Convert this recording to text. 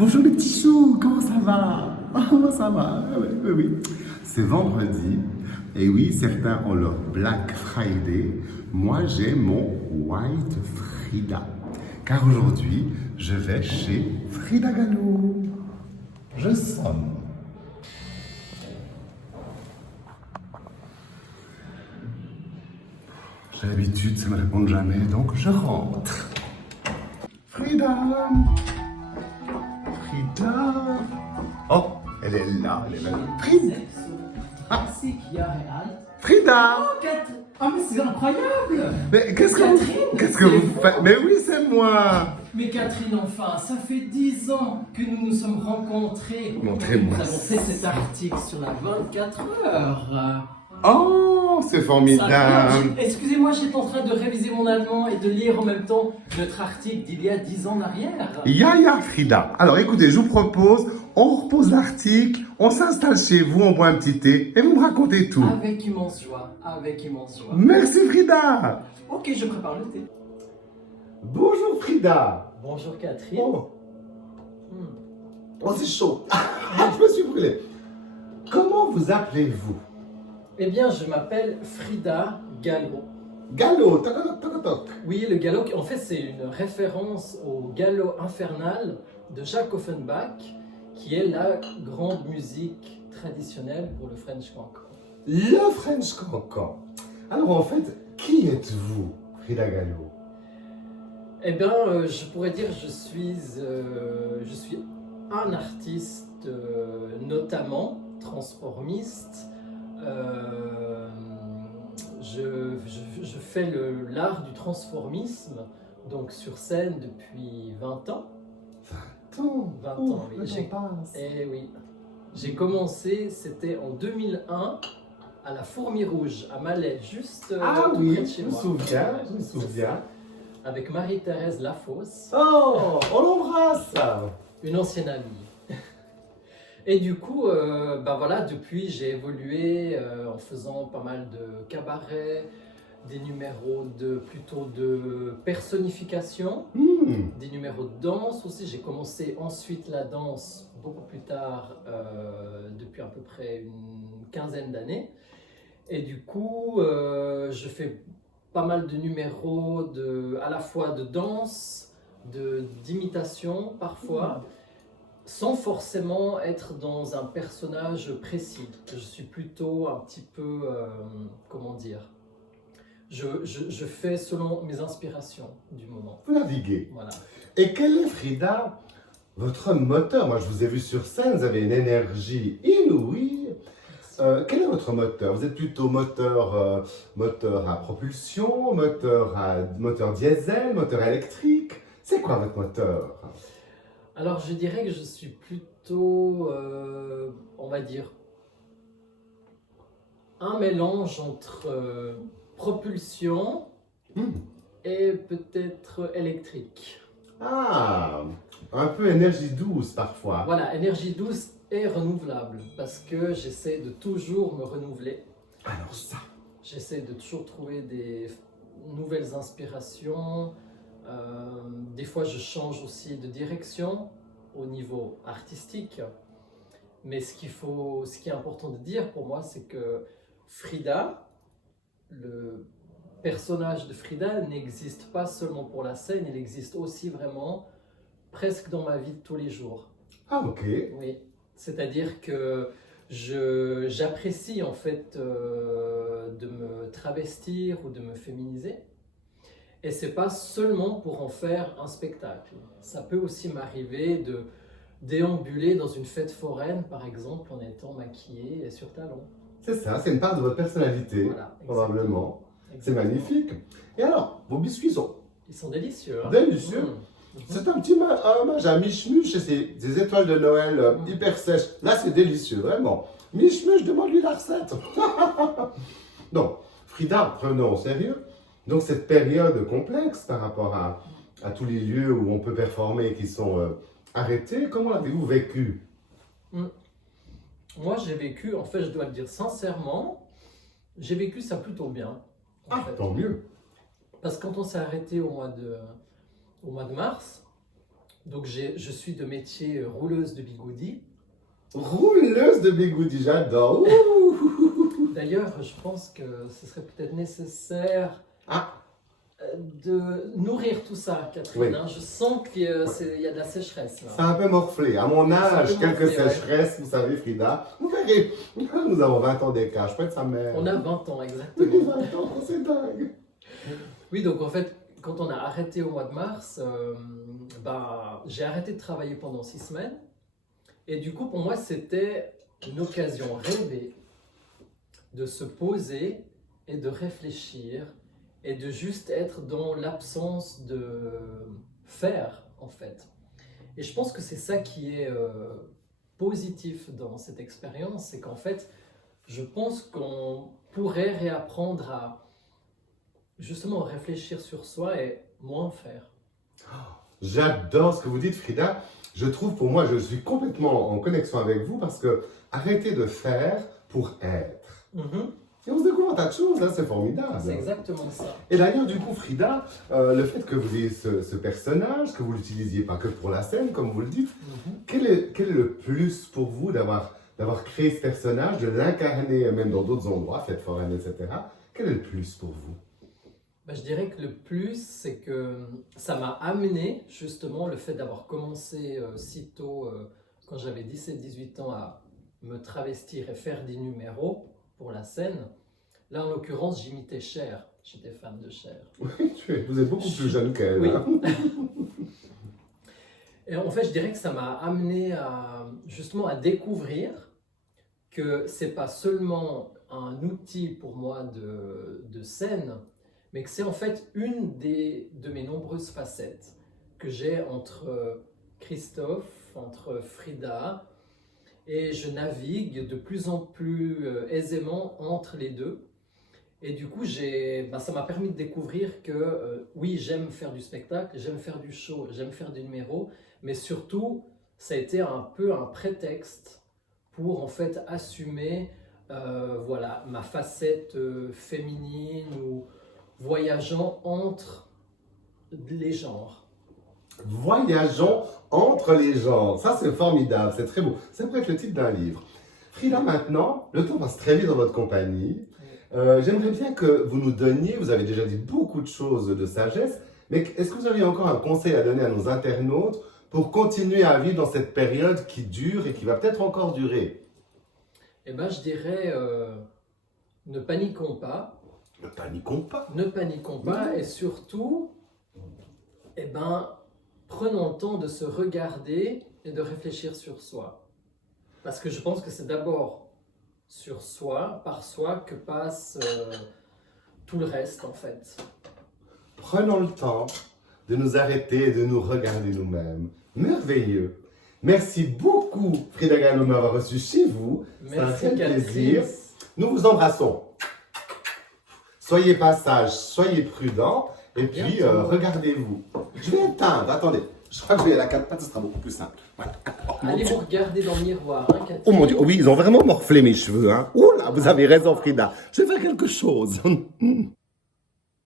Bonjour les petits choux, comment ça va? Comment ça va? Oui, oui, oui. C'est vendredi, et oui, certains ont leur Black Friday. Moi, j'ai mon White Frida. Car aujourd'hui, je vais chez Frida Kahlo. Je sonne. J'ai l'habitude, ça ne me répond jamais, donc je rentre. Frida! Frida! Oh, elle est là, elle est là. Frida! Frida! Ah mais c'est incroyable! Mais qu'est-ce que vous faites? Mais oui, c'est moi! Mais Catherine, enfin, ça fait 10 ans que nous nous sommes rencontrés. Montrez-moi. Nous avons fait cet article sur la 24 heures. Oh, c'est formidable! Excusez-moi, j'étais en train de réviser mon allemand et de lire en même temps notre article d'il y a 10 ans en arrière. Ya, Frida. Alors écoutez, je vous propose, on repose l'article, on s'installe chez vous, on boit un petit thé et vous me racontez tout. Avec immense joie, avec immense joie. Merci Frida! Ok, je prépare le thé. Bonjour Frida! Bonjour Catherine. Oh, oh c'est chaud! Je me suis brûlé. Comment vous appelez-vous? Eh bien, je m'appelle Frida Kahlo. Gallo, toc toc toc toc. Oui, le galop, en fait, c'est une référence au galop infernal de Jacques Offenbach, qui est la grande musique traditionnelle pour le French Cancan. Le French Cancan. Alors en fait, qui êtes-vous, Frida Kahlo? Eh bien, je pourrais dire je suis un artiste notamment transformiste. Je fais l'art du transformisme, donc sur scène depuis 20 ans. 20 ans? 20 Ouf, ans, oui. le temps passe. Eh oui. J'ai commencé, c'était en 2001, à la Fourmi Rouge, à Malais, juste tout près de chez je me moi. souviens, je me C'est souviens. ça. Avec Marie-Thérèse Lafosse, Oh, on l'embrasse! une ancienne amie. Et du coup, bah voilà, depuis j'ai évolué en faisant pas mal de cabarets, des numéros plutôt de personnification, des numéros de danse aussi. J'ai commencé ensuite la danse beaucoup plus tard, depuis à peu près une quinzaine d'années. Et du coup, je fais pas mal de numéros à la fois de danse, d'imitation parfois, sans forcément être dans un personnage précis. Je suis plutôt un petit peu, comment dire, je fais selon mes inspirations du moment. Vous naviguez. Voilà. Et quel est, Frida, votre moteur? Moi, je vous ai vu sur scène, vous avez une énergie inouïe. Quel est votre moteur? Vous êtes plutôt moteur à propulsion, moteur diesel, moteur électrique? C'est quoi votre moteur? Alors je dirais que je suis plutôt, on va dire, un mélange entre propulsion et peut-être électrique. Ah, un peu énergie douce parfois. Voilà, énergie douce et renouvelable, parce que j'essaie de toujours me renouveler. Alors ça. J'essaie de toujours trouver des nouvelles inspirations. Des fois, je change aussi de direction au niveau artistique. Mais ce qui est important de dire pour moi, c'est que Frida, le personnage de Frida n'existe pas seulement pour la scène, il existe aussi vraiment presque dans ma vie de tous les jours. Ah, ok. Oui, c'est-à-dire que j'apprécie en fait de me travestir ou de me féminiser. Et c'est pas seulement pour en faire un spectacle. Ça peut aussi m'arriver de déambuler dans une fête foraine, par exemple, en étant maquillée et sur talons. C'est ça, c'est une part de votre personnalité, Voilà, probablement. C'est exactement. magnifique. Et alors, vos biscuits sont Ils sont délicieux. Hein. délicieux. C'est un petit hommage à Miche-Muche et des étoiles de Noël hyper sèches. Là, c'est délicieux, vraiment. Miche-Muche, demande-lui la recette. Donc, Frida, prenons au sérieux. Donc, cette période complexe par rapport à tous les lieux où on peut performer qui sont arrêtés, comment l'avez-vous vécu? Moi, j'ai vécu, en fait, je dois le dire sincèrement, j'ai vécu ça plutôt bien. En fait. Tant mieux. Parce que quand on s'est arrêté au mois de mars Donc je suis de métier rouleuse de bigoudi. Rouleuse de bigoudi, j'adore. Ouh. D'ailleurs, je pense que ce serait peut-être nécessaire Ah, de nourrir tout ça, Catherine. Oui. Hein. Je sens qu'il y a de la sécheresse là. c'est un peu morflé. À mon âge, C'est un peu quelques morflé, ouais. sécheresses, vous savez, Frida. Vous verrez, nous avons 20 ans d'écart. Je peux être sa mère. On a 20 ans, Oui, exactement. 20 ans, c'est dingue. Oui, donc en fait, quand on a arrêté au mois de mars, j'ai arrêté de travailler pendant 6 semaines. Et du coup, pour moi, c'était une occasion rêvée de se poser et de réfléchir et de juste être dans l'absence de faire, en fait. Et je pense que c'est ça qui est positif dans cette expérience, c'est qu'en fait, je pense qu'on pourrait réapprendre à justement réfléchir sur soi et moins faire. J'adore ce que vous dites, Frida. Je trouve, pour moi, je suis complètement en connexion avec vous parce que arrêtez de faire pour être. Et on se découvre un tas de choses, là, c'est formidable. C'est exactement ça. Et d'ailleurs, du coup, Frida, le fait que vous ayez ce personnage, que vous l'utilisiez pas que pour la scène, comme vous le dites, quel est le plus pour vous d'avoir créé ce personnage, de l'incarner même dans d'autres endroits, fêtes foraines, etc. Quel est le plus pour vous? Je dirais que le plus, c'est que ça m'a amené justement le fait d'avoir commencé si tôt, quand j'avais 17-18 ans, à me travestir et faire des numéros pour la scène. Là, en l'occurrence, j'imitais Cher. J'étais fan de Cher. Oui, vous êtes beaucoup plus jeune qu'elle. Oui. Hein. Et en fait, je dirais que ça m'a amené justement à découvrir que c'est pas seulement un outil pour moi de scène, mais que c'est en fait une de mes nombreuses facettes que j'ai entre Christophe, entre Frida, et je navigue de plus en plus aisément entre les deux. Et du coup, ça m'a permis de découvrir que oui, j'aime faire du spectacle, j'aime faire du show, j'aime faire des numéros, mais surtout, ça a été un peu un prétexte pour en fait assumer voilà, ma facette féminine ou voyageant entre les genres. Voyageons entre les genres. Ça, c'est formidable, c'est très beau. Ça pourrait être le titre d'un livre. Frida, maintenant, le temps passe très vite dans votre compagnie. J'aimerais bien que vous nous donniez, vous avez déjà dit beaucoup de choses de sagesse, mais est-ce que vous auriez encore un conseil à donner à nos internautes pour continuer à vivre dans cette période qui dure et qui va peut-être encore durer? Eh bien, je dirais, ne paniquons pas. Ne paniquons pas. Ne paniquons pas et surtout, eh ben, prenons le temps de se regarder et de réfléchir sur soi. Parce que je pense que c'est d'abord sur soi, par soi, que passe tout le reste en fait. Prenons le temps de nous arrêter et de nous regarder nous-mêmes. Merveilleux. Merci beaucoup, Frida Kahlo, de m'avoir reçu chez vous. C'est un Merci réel plaisir. Catherine. Nous vous embrassons. Soyez pas sages, soyez prudents, et puis Bientôt. regardez-vous. Je vais éteindre, attendez. Je crois que je vais à la 4 pattes, ce sera beaucoup plus simple. Ouais. Allez vous regarder dans le miroir, hein, Catherine. Oh mon Dieu, oui, ils ont vraiment morflé mes cheveux. Hein. Ouh là, vous avez raison, Frida. Je vais faire quelque chose.